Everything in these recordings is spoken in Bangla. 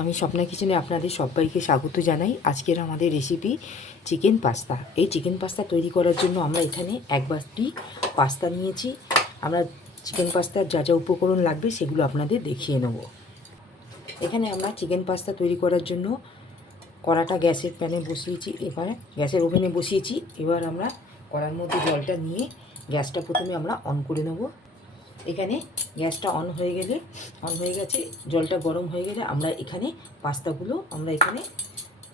আমি স্বপ্না কিচেনে আপনাদের সবাইকে স্বাগত জানাই। আজকের আমাদের রেসিপি চিকেন পাস্তা। এই চিকেন পাস্তা তৈরি করার জন্য আমরা এখানে এক বাটি পাস্তা নিয়েছি। আমরা চিকেন পাস্তার যা যা উপকরণ লাগবে সেগুলো আপনাদের দেখিয়ে নেব। এখানে আমরা চিকেন পাস্তা তৈরি করার জন্য কড়াটা গ্যাসের প্যানে বসিয়েছি, এবার গ্যাসের ওভেনে বসিয়েছি। এবার আমরা কড়ার মধ্যে জলটা নিয়ে গ্যাসটা প্রথমে আমরা অন করে নেব। এখানে গ্যাসটা অন হয়ে গেছে, জলটা গরম হয়ে গেলে আমরা এখানে পাস্তাগুলো এখানে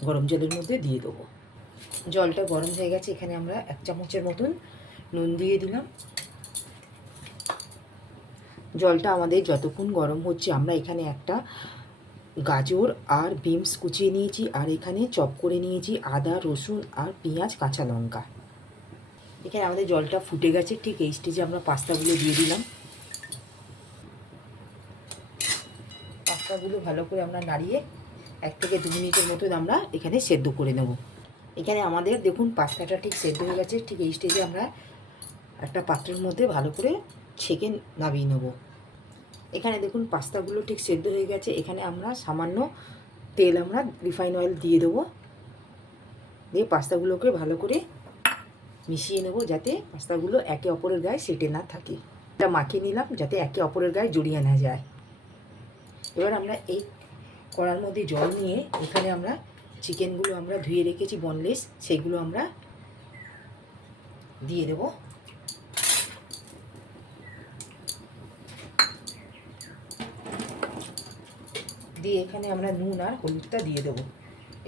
গরম জলের মধ্যে দিয়ে দেবো। জলটা গরম হয়ে গেছে, এখানে আমরা 1 চামচের মতন নুন দিয়ে দিলাম। জলটা আমাদের যতক্ষণ গরম হচ্ছে আমরা এখানে একটা গাজর আর বিনস কুচিয়ে নিয়েছি, আর এখানে চপ করে নিয়েছি আদা, রসুন আর পেঁয়াজ, কাঁচা লঙ্কা। এখানে আমাদের জলটা ফুটে গেছে, ঠিক এই স্টেজে আমরা পাস্তাগুলো দিয়ে দিলাম। পাস্তাগুলো ভালো করে আমরা নাড়িয়ে 1 থেকে 2 মিনিটের মতন আমরা এখানে সেদ্ধ করে নেব। এখানে আমাদের দেখুন পাস্তাটা ঠিক সেদ্ধ হয়ে গেছে। ঠিক এই স্টেজে আমরা একটা পাত্রের মধ্যে ভালো করে ছেঁকে নামিয়ে নেব। এখানে দেখুন পাস্তাগুলো ঠিক সেদ্ধ হয়ে গেছে। এখানে আমরা সামান্য তেল, আমরা রিফাইন অয়েল দিয়ে দেবো। দিয়ে পাস্তাগুলোকে ভালো করে মিশিয়ে নেব, যাতে পাস্তাগুলো একে অপরের গায়ে সেটে না থাকে। এটা মাখিয়ে নিলাম যাতে একে অপরের গায়ে জড়িয়ে না যায়। এবার আমরা এই কড়ার মধ্যে জল নিয়ে এখানে আমরা চিকেনগুলো আমরা ধুয়ে রেখেছি বোনলেস, সেগুলো আমরা দিয়ে দেব। দিয়ে এখানে আমরা নুন আর হলুদটা দিয়ে দেবো।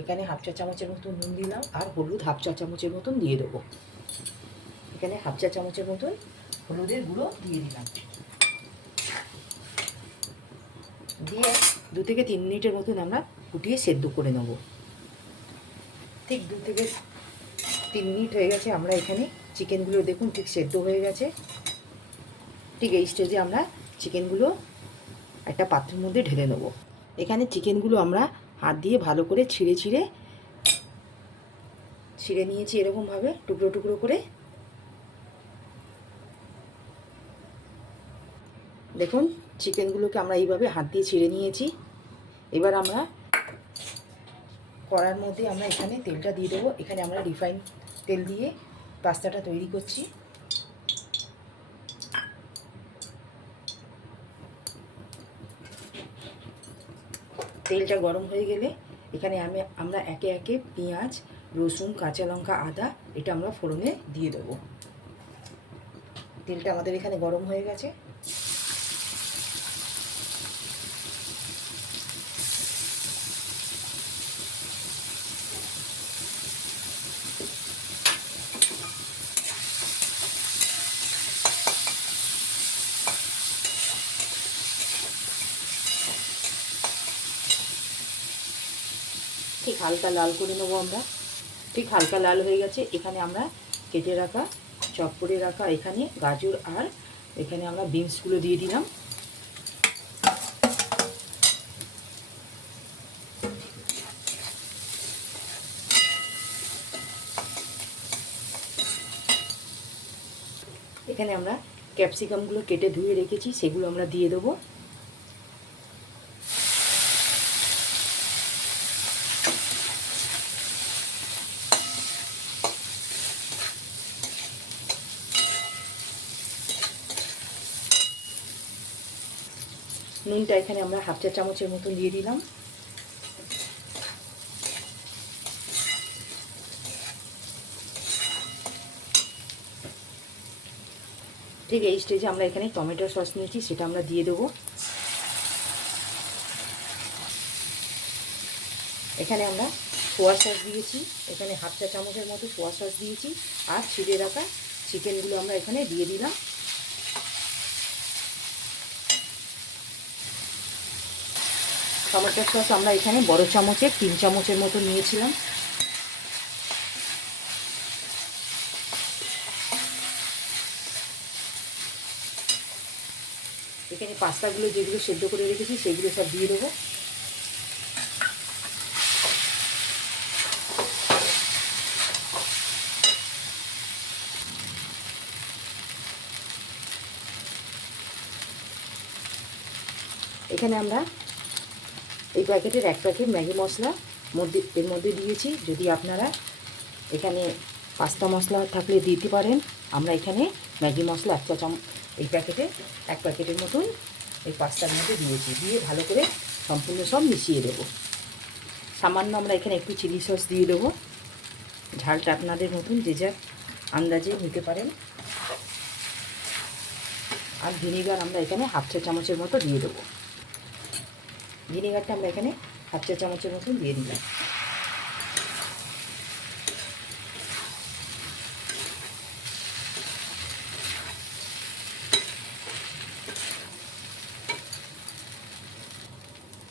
এখানে 1/2 চা চামচের মতন নুন দিলাম, আর হলুদ 1/2 চা চামচের মতন দিয়ে দেবো। এখানে 1/2 চা চামচের মতন হলুদের গুঁড়ো দিয়ে দিলাম। দিয়ে 2 থেকে 3 মিনিটের মতন আমরা ফুটিয়ে সেদ্ধ করে নেব। ঠিক 2 থেকে 3 মিনিট হয়ে গেছে। আমরা এখানে চিকেনগুলো দেখুন ঠিক সেদ্ধ হয়ে গেছে। ঠিক এই স্টেজে আমরা চিকেনগুলো একটা পাত্রের মধ্যে ঢেলে নেব। এখানে চিকেনগুলো আমরা হাত দিয়ে ভালো করে ছিঁড়ে নিয়েছি, এরকমভাবে টুকরো টুকরো করে। দেখুন চিকেনগুলোকে আমরা এইভাবে হাত দিয়ে ছিঁড়ে নিয়েছি। এবার আমরা কড়ার মধ্যে আমরা এখানে তেলটা দিয়ে দেবো। এখানে আমরা রিফাইন তেল দিয়ে পাস্তাটা তৈরি করছি। তেলটা গরম হয়ে গেলে এখানে আমরা একে একে পেঁয়াজ, রসুন, কাঁচা লঙ্কা, আদা এটা আমরা ফোড়নে দিয়ে দেবো। তেলটা আমাদের এখানে গরম হয়ে গেছে। ঠিক হালকা লাল করে নেবো আমরা। ঠিক হালকা লাল হয়ে গেছে। এখানে আমরা কেটে রাখা, চপ করে রাখা এখানে গাজর আর এখানে আমরা বিনসগুলো দিয়ে দিলাম। এখানে আমরা ক্যাপসিকামগুলো কেটে ধুয়ে রেখেছি, সেগুলো আমরা দিয়ে দেবো। নুনটা এখানে আমরা 1/2 চা চামচের মতন দিয়ে দিলাম। ঠিক এই স্টেজে আমরা এখানে টমেটো সস নিয়েছি, সেটা আমরা দিয়ে দেবো। এখানে আমরা সোয়া সস দিয়েছি, এখানে 1/2 চা চামচের মতো সোয়া সস দিয়েছি, আর ছিঁড়ে রাখা চিকেনগুলো আমরা এখানে দিয়ে দিলাম। টমেটো সস আমরা এখানে বড় চামচে 3 চামচের মতো নিয়েছিলাম। এখানে পাস্তাগুলো যেগুলো সেদ্ধ করে রেখেছি সেগুলো সব দিয়ে দেবো। এখানে আমরা এই প্যাকেটের 1 প্যাকেট ম্যাগি মশলা এর মধ্যে দিয়েছি। যদি আপনারা এখানে পাস্তা মশলা থাকলে দিতে পারেন। আমরা এখানে ম্যাগি মশলা 1 চা চামচ এই প্যাকেটে 1 প্যাকেটের মতন এই পাস্তার মধ্যে দিয়েছি। দিয়ে ভালো করে সম্পূর্ণ সব মিশিয়ে দেবো। সামান্য আমরা এখানে একটু চিলি সস দিয়ে দেবো। ঝালটা আপনাদের মতন যে যার আন্দাজে নিতে পারেন। আর ভিনেগার আমরা এখানে 1/2 চা চামচের মতো দিয়ে দেবো। ভিনেগারটা আমরা এখানে 1/2 চা চামচের মতন দিয়ে দিলাম।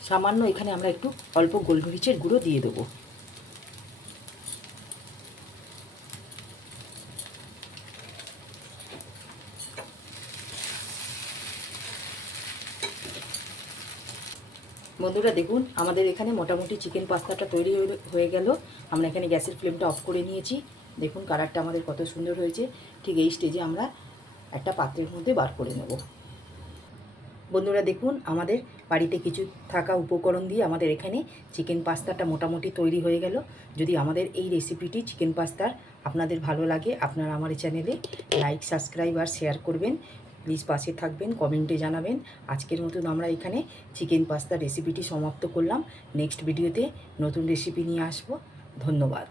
সামান্য এখানে আমরা একটু অল্প গোলমরিচের গুঁড়ো দিয়ে দেবো। বন্ধুরা দেখুন, আমাদের এখানে মোটামুটি চিকেন পাস্তাটা তৈরি হয়ে গেল। আমরা এখানে গ্যাসের ফ্লেমটা অফ করে নিয়েছি। দেখুন কালারটা আমাদের কত সুন্দর হয়েছে। ঠিক এই স্টেজে আমরা একটা পাত্রের মধ্যে বার করে নেব। বন্ধুরা দেখুন, আমাদের বাড়িতে কিছু থাকা উপকরণ দিয়ে আমাদের এখানে চিকেন পাস্তাটা মোটামুটি তৈরি হয়ে গেল। যদি আমাদের এই রেসিপিটি চিকেন পাস্তার আপনাদের ভালো লাগে, আপনারা আমার চ্যানেলে লাইক, সাবস্ক্রাইব আর শেয়ার করবেন। প্লিজ পাশে থাকবেন, কমেন্টে জানাবেন। আজকের মতন আমরা এখানে চিকেন পাস্তার রেসিপিটি সমাপ্ত করলাম। নেক্সট ভিডিওতে নতুন রেসিপি নিয়ে আসব। ধন্যবাদ।